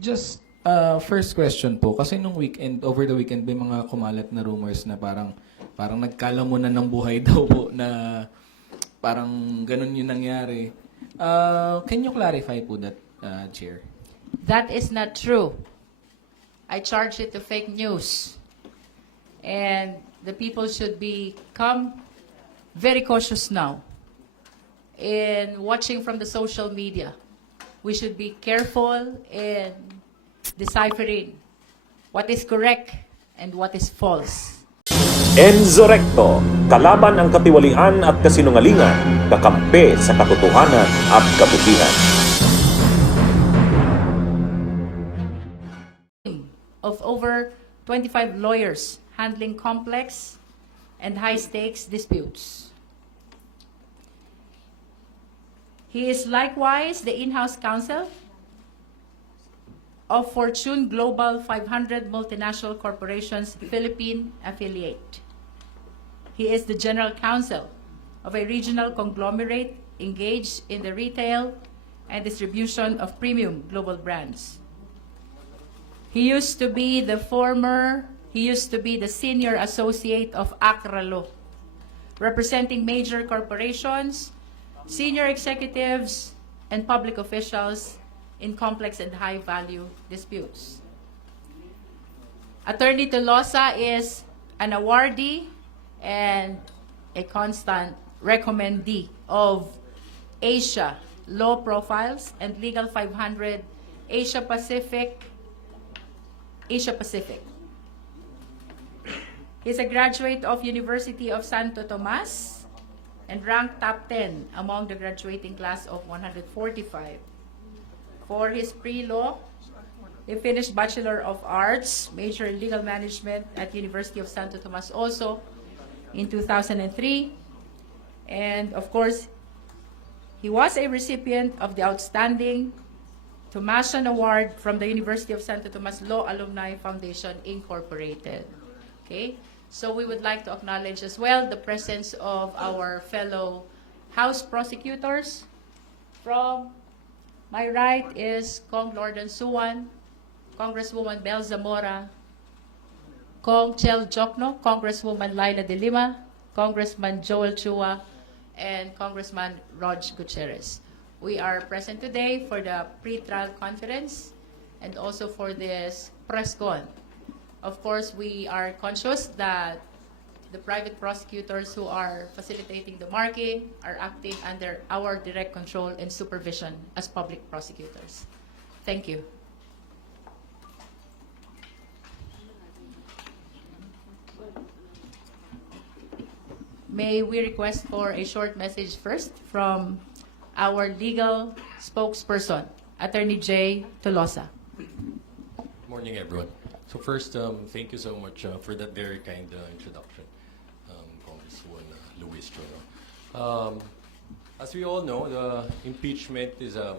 Just first question po, kasi nung weekend, over the weekend, may mga kumalat na rumors na parang nagkalamunan ng buhay daw po na parang ganun yung nangyari. Can you clarify po that, Chair? That is not true. I charge it to fake news. And the people should become very cautious now in watching from the social media. We should be careful in deciphering what is correct and what is false. Enzo Recto, kalaban ang katiwalian at kasinungalingan, kakampi sa katotohanan at kabutihan. Of over 25 lawyers handling complex and high-stakes disputes. He is likewise the in-house counsel of Fortune Global 500 Multinational Corporation's Philippine affiliate. He is the general counsel of a regional conglomerate engaged in the retail and distribution of premium global brands. He used to be the senior associate of Accra Law, representing major corporations, senior executives, and public officials in complex and high-value disputes. Attorney Tolosa is an awardee and a constant recommendee of Asia Law Profiles and Legal 500 Asia Pacific. He's a graduate of University of Santo Tomas and ranked top 10 among the graduating class of 145. For his pre-law, he finished Bachelor of Arts, major in legal management at University of Santo Tomas also in 2003. And of course, he was a recipient of the Outstanding Tomasian Award from the University of Santo Tomas Law Alumni Foundation, Incorporated. Okay, so we would like to acknowledge as well the presence of our fellow House prosecutors. From my right is Kong Lorden Suwan, Congresswoman Bel Zamora, Kong Chel Jokno, Congresswoman Laila de Lima, Congressman Joel Chua, and Congressman Rog Gutierrez. We are present today for the pre-trial conference and also for this press con. Of course, we are conscious that the private prosecutors who are facilitating the marking are acting under our direct control and supervision as public prosecutors. Thank you. May we request for a short message first from our legal spokesperson, Attorney Jay Tolosa. Morning, everyone. So first, thank you so much for that very kind introduction, Congresswoman Luis Choro. As we all know, the impeachment is a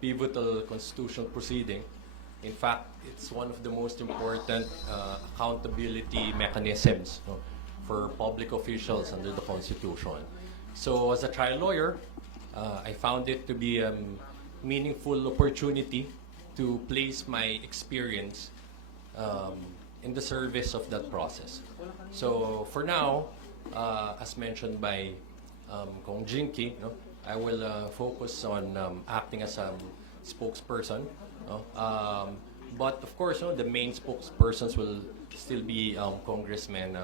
pivotal constitutional proceeding. In fact, it's one of the most important accountability mechanisms for public officials under the Constitution. So as a trial lawyer, I found it to be a meaningful opportunity to place my experience in the service of that process. So for now, as mentioned by Kong Jinky, I will focus on acting as a spokesperson. But of course, the main spokespersons will still be Congressman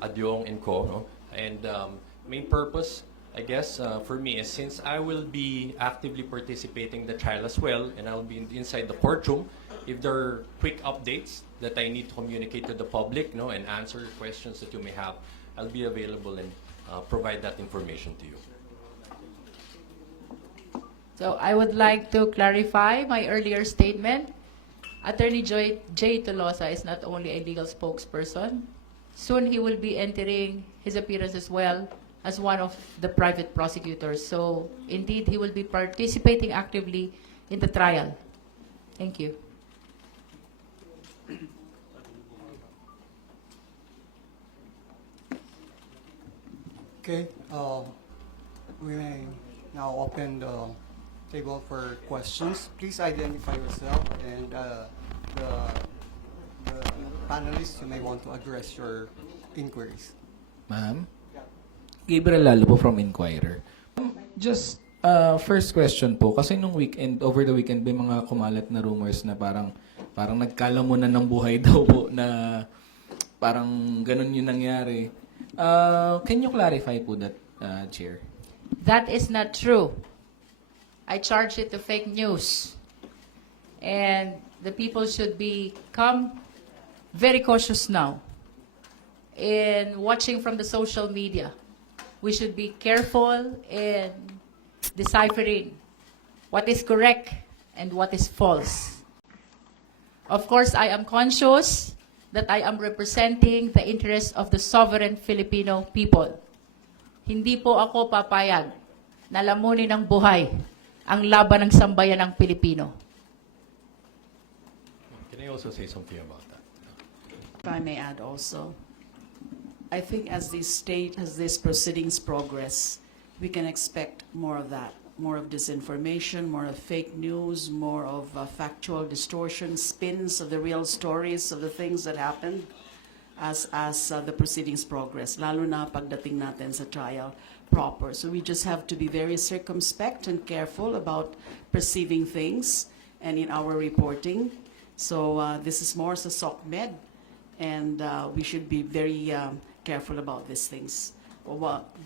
Adyong and Co. And main purpose, I guess, for me is since I will be actively participating in the trial as well, and I'll be inside the courtroom, if there are quick updates that I need to communicate to the public, and answer questions that you may have, I'll be available and provide that information to you. So I would like to clarify my earlier statement. Attorney Jay Tolosa is not only a legal spokesperson. Soon he will be entering his appearance as well as one of the private prosecutors. So indeed, he will be participating actively in the trial. Thank you. Okay, we may now open the table for questions. Please identify yourself and the panelists, you may want to address your inquiries. Ma'am? Gabriel Lalo po from Inquirer. Just first question po, kasi nung weekend, over the weekend, may mga kumalat na rumors na parang nagkalamunan ng buhay daw po na parang ganun yung nangyari. Can you clarify po that, Chair? That is not true. I charge it to fake news. And the people should become very cautious now in watching from the social media. We should be careful in deciphering what is correct and what is false. Of course, I am conscious that I am representing the interests of the sovereign Filipino people. Hindi po ako papayag na lamunin ng buhay ang laban ng sambayan ng Pilipino. Can I also say something about that? If I may add also, I think as these proceedings progress, we can expect more of that, more of disinformation, more of fake news, more of factual distortion, spins of the real stories of the things that happened as the proceedings progress, lalo na pagdating natin sa trial proper. So we just have to be very circumspect and careful about perceiving things and in our reporting. So this is more sa SOCMED, and we should be very careful about these things.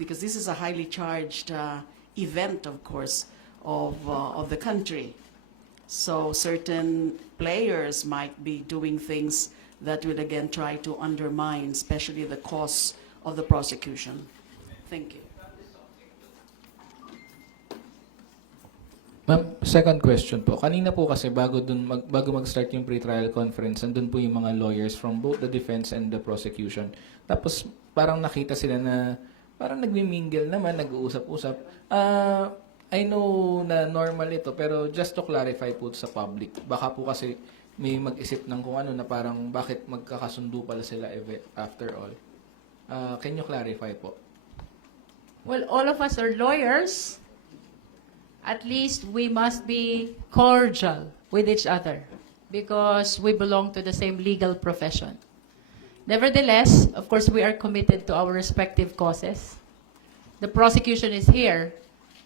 Because this is a highly charged event, of course, of the country. So certain players might be doing things that will again try to undermine, especially the cause of the prosecution. Thank you. Ma'am, second question po. Kanina po kasi bago mag-start yung pre-trial conference, andun po yung mga lawyers from both the defense and the prosecution. Tapos parang nakita sila na parang nagmi-mingle naman, nag-uusap-usap. I know na normal ito, pero just to clarify po sa public, baka po kasi may mag-isip ng kung ano na parang bakit magkakasundo pala sila after all. Can you clarify po? Well, all of us are lawyers. At least we must be cordial with each other because we belong to the same legal profession. Nevertheless, of course, we are committed to our respective causes. The prosecution is here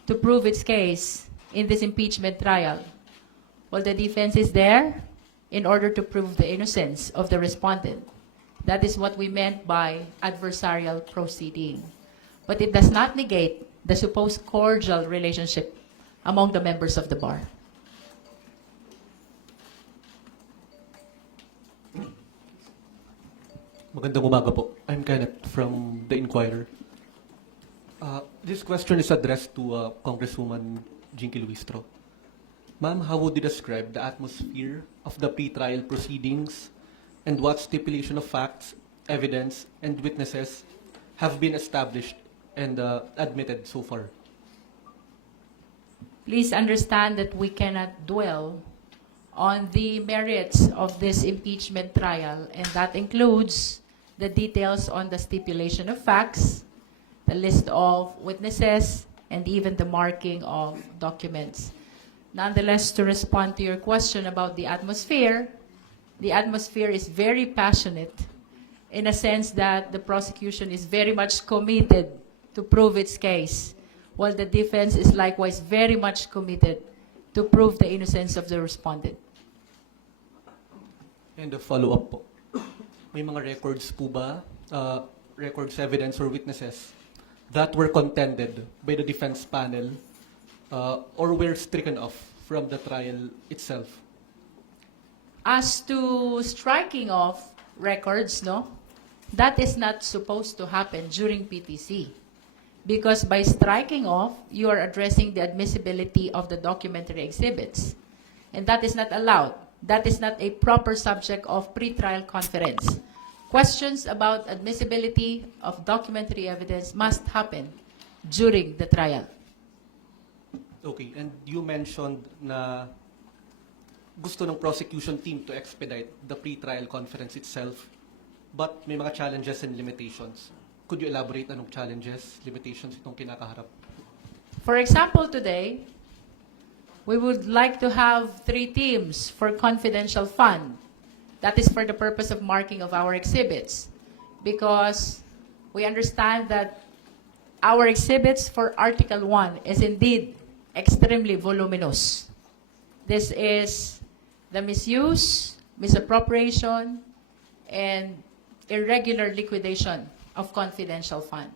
to prove its case in this impeachment trial, while the defense is there in order to prove the innocence of the respondent. That is what we meant by adversarial proceeding. But it does not negate the supposed cordial relationship among the members of the bar. Magandang umaga po. I'm Kenneth from The Inquirer. This question is addressed to Congresswoman Jinky Luistro. Ma'am, how would you describe the atmosphere of the pre-trial proceedings and what stipulation of facts, evidence, and witnesses have been established and admitted so far? Please understand that we cannot dwell on the merits of this impeachment trial, and that includes the details on the stipulation of facts, the list of witnesses, and even the marking of documents. Nonetheless, to respond to your question about the atmosphere is very passionate in a sense that the prosecution is very much committed to prove its case, while the defense is likewise very much committed to prove the innocence of the respondent. And a follow-up po. May mga records po ba, records, evidence, or witnesses that were contended by the defense panel or were stricken off from the trial itself? As to striking off records, no, that is not supposed to happen during PTC. Because by striking off, you are addressing the admissibility of the documentary exhibits. And that is not allowed. That is not a proper subject of pre-trial conference. Questions about admissibility of documentary evidence must happen during the trial. Okay, and you mentioned na gusto ng prosecution team to expedite the pre-trial conference itself, but may mga challenges and limitations. Could you elaborate anong challenges, limitations itong kinakaharap? For example, today, we would like to have 3 teams for confidential fund. That is for the purpose of marking of our exhibits, because we understand that our exhibits for Article 1 is indeed extremely voluminous. This is the misuse, misappropriation, and irregular liquidation of confidential fund.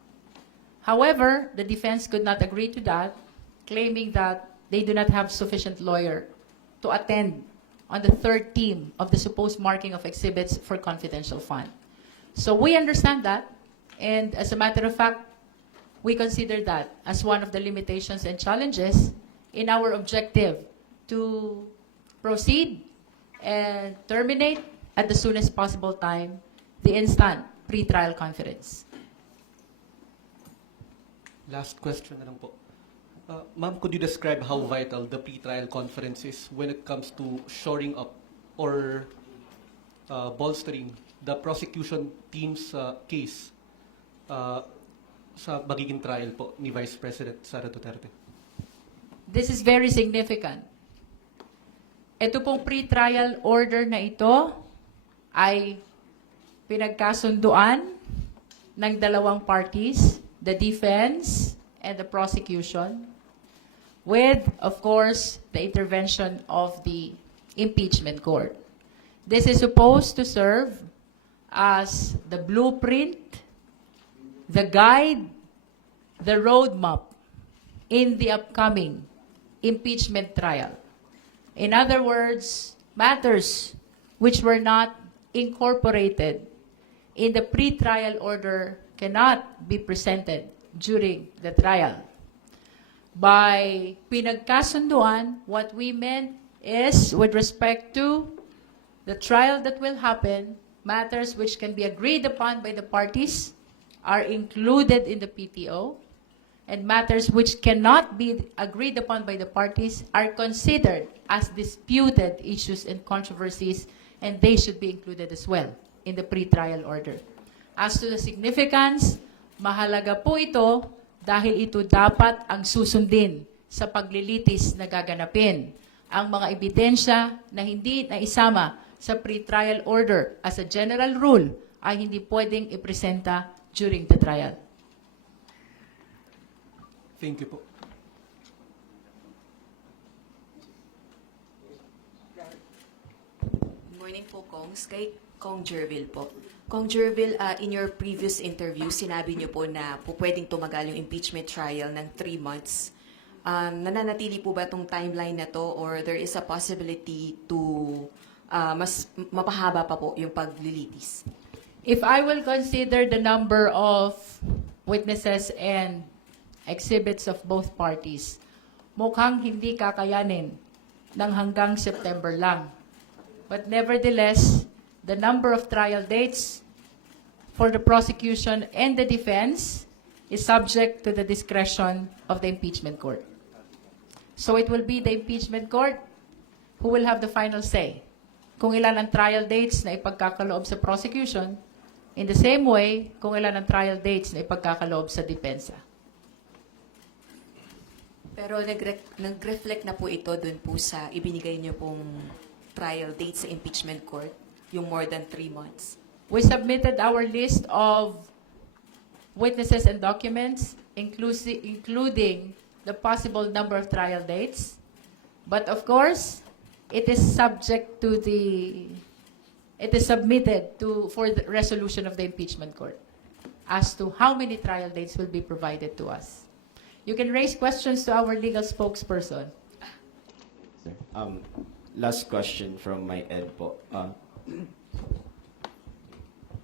However, the defense could not agree to that, claiming that they do not have sufficient lawyer to attend on the 3rd team of the supposed marking of exhibits for confidential fund. So we understand that, and as a matter of fact, we consider that as one of the limitations and challenges in our objective to proceed and terminate at the soonest possible time the instant pre-trial conference. Last question na lang po. Ma'am, could you describe how vital the pre-trial conference is when it comes to shoring up or bolstering the prosecution team's case sa magiging trial po ni Vice President Sara Duterte? This is very significant. Ito pong pre-trial order na ito ay pinagkasunduan ng dalawang parties, the defense and the prosecution, with, of course, the intervention of the impeachment court. This is supposed to serve as the blueprint, the guide, the roadmap in the upcoming impeachment trial. In other words, matters which were not incorporated in the pre-trial order cannot be presented during the trial. By pinagkasunduan, what we meant is, with respect to the trial that will happen, matters which can be agreed upon by the parties are included in the PTO, and matters which cannot be agreed upon by the parties are considered as disputed issues and controversies, and they should be included as well in the pre-trial order. As to the significance, mahalaga po ito dahil ito dapat ang susundin sa paglilitis na gaganapin. Ang mga ebidensya na hindi na isama sa pre-trial order as a general rule ay hindi pwedeng ipresenta during the trial. Thank you po. Good morning po, Kongs. Kay Kong Jervil po. Kong Jervil, in your previous interview, sinabi niyo po na po pwedeng tumagal yung impeachment trial ng 3 months. Nananatili po ba itong timeline na to, or there is a possibility to mas mapahaba pa po yung paglilitis? If I will consider the number of witnesses and exhibits of both parties, mukhang hindi kakayanin ng hanggang September lang. But nevertheless, the number of trial dates for the prosecution and the defense is subject to the discretion of the impeachment court. So it will be the impeachment court who will have the final say kung ilan ang trial dates na ipagkakaloob sa prosecution, in the same way kung ilan ang trial dates na ipagkakaloob sa depensa. Pero nag-reflect na po ito dun po sa ibinigay niyo pong trial date sa impeachment court, yung more than 3 months. We submitted our list of witnesses and documents, including the possible number of trial dates. But of course, it is subject to it is submitted for the resolution of the impeachment court as to how many trial dates will be provided to us. You can raise questions to our legal spokesperson. Last question from my end po.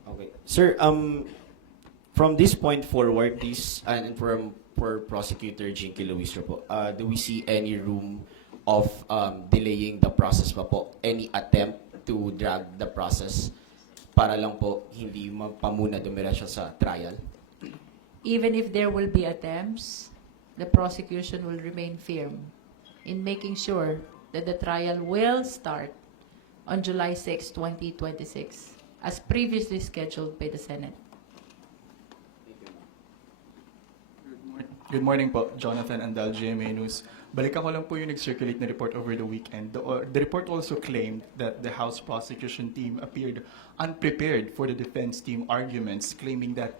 Okay. Sir, from this point forward, and for Prosecutor Jinky Luistro po, do we see any room of delaying the process pa po? Any attempt to drag the process para lang po hindi pamuna dumiretso sa trial? Even if there will be attempts, the prosecution will remain firm in making sure that the trial will start on July 6, 2026, as previously scheduled by the Senate. Good morning po, Jonathan Andal, GMA News. Balikan ko lang po yung nag-circulate na report over the weekend. The report also claimed that the House prosecution team appeared unprepared for the defense team arguments, claiming that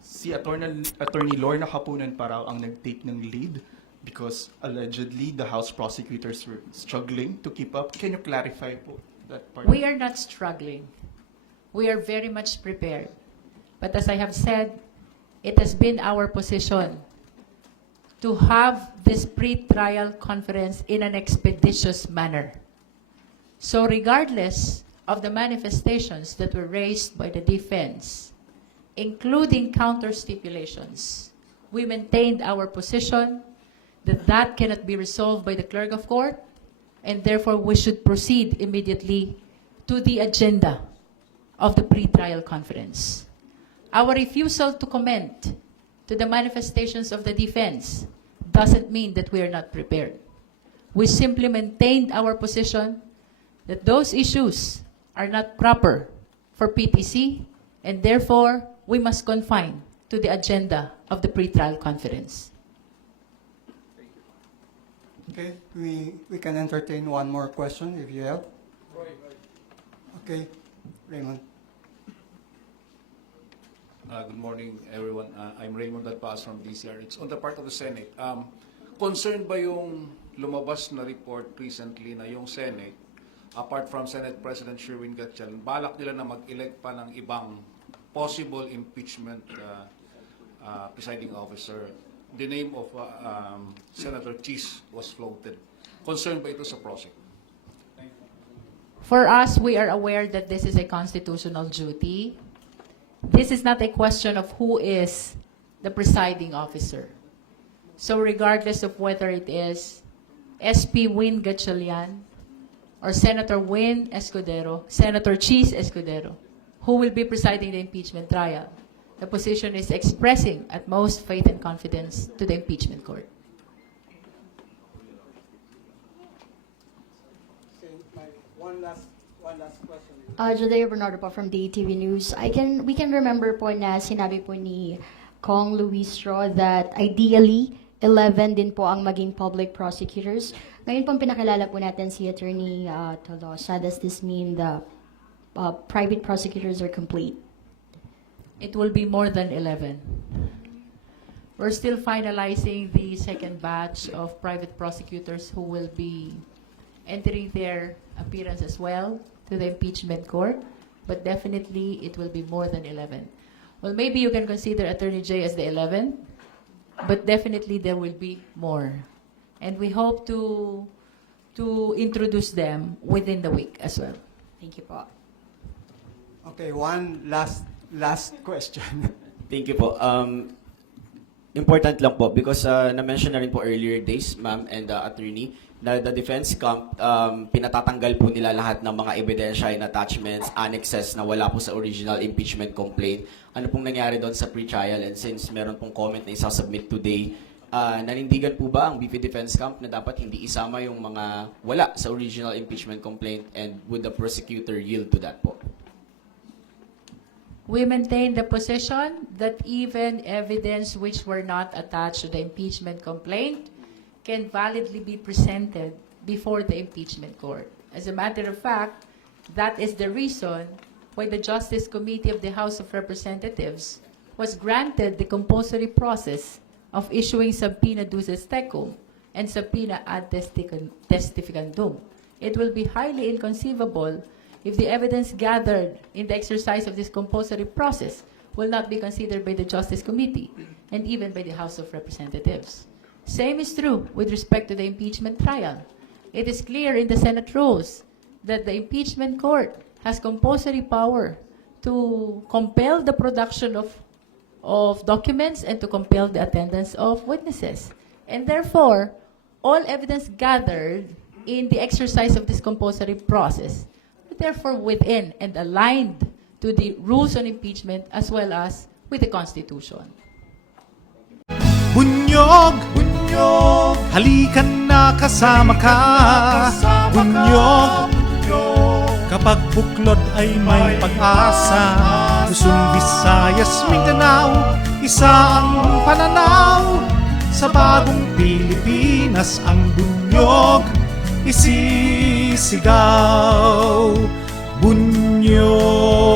si Attorney Lorna Kapunan pa raw ang nag-take ng lead because allegedly the House prosecutors were struggling to keep up. Can you clarify po that part? We are not struggling. We are very much prepared. But as I have said, it has been our position to have this pre-trial conference in an expeditious manner. So regardless of the manifestations that were raised by the defense, including counter stipulations, we maintained our position that that cannot be resolved by the clerk of court, and therefore we should proceed immediately to the agenda of the pre-trial conference. Our refusal to comment to the manifestations of the defense doesn't mean that we are not prepared. We simply maintained our position that those issues are not proper for PTC, and therefore we must confine to the agenda of the pre-trial conference. Okay, we can entertain one more question if you have. Okay, Raymond. Good morning, everyone. I'm Raymond Dalpas from DCR. It's on the part of the Senate. Concerned ba yung lumabas na report recently na yung Senate, apart from Senate President Sherwin Gatchalian, balak nila na mag-elect pa ng ibang possible impeachment presiding officer? The name of Senator Cheese was floated. Concerned ba ito sa prosec? For us, we are aware that this is a constitutional duty. This is not a question of who is the presiding officer. So regardless of whether it is SP Win Gatchalian or Senator Win Escudero, Senator Cheese Escudero, who will be presiding the impeachment trial, the position is expressing utmost faith and confidence to the impeachment court. One last question. Judea Bernardo po from DTV News. We can remember po na sinabi po ni Kong Luistro that ideally 11 din po ang maging public prosecutors. Ngayon po pinakilala po natin si Attorney Tolosa. Does this mean the private prosecutors are complete? It will be more than 11. We're still finalizing the second batch of private prosecutors who will be entering their appearance as well to the impeachment court, but definitely it will be more than 11. Well, maybe you can consider Attorney Jay as the 11, but definitely there will be more. And we hope to introduce them within the week as well. Thank you po. Okay, one last question. Thank you po. Important lang po because na-mention na rin po earlier days, ma'am and attorney, na the defense camp, pinatatanggal po nila lahat ng mga ebidensya and attachments, annexes na wala po sa original impeachment complaint. Ano pong nangyari doon sa pre-trial? And since meron pong comment na isa-submit today, nanindigan po ba ang BP Defense Camp na dapat hindi isama yung mga wala sa original impeachment complaint, and would the prosecutor yield to that po? We maintain the position that even evidence which were not attached to the impeachment complaint can validly be presented before the impeachment court. As a matter of fact, that is the reason why the Justice Committee of the House of Representatives was granted the compulsory process of issuing subpoena duces tecum and subpoena ad testificandum. It will be highly inconceivable if the evidence gathered in the exercise of this compulsory process will not be considered by the Justice Committee and even by the House of Representatives. Same is true with respect to the impeachment trial. It is clear in the Senate rules that the impeachment court has compulsory power to compel the production of documents and to compel the attendance of witnesses. And therefore, all evidence gathered in the exercise of this compulsory process is therefore within and aligned to the rules on impeachment as well as with the Constitution. Bunyog, bunyog, halikan na kasama ka. Bunyog, kapag buklod ay may pag-asa. Luzon, Visayas, Mindanao, isa ang pananaw. sa bagong Pilipinas ang bunyog isisigaw. Bunyog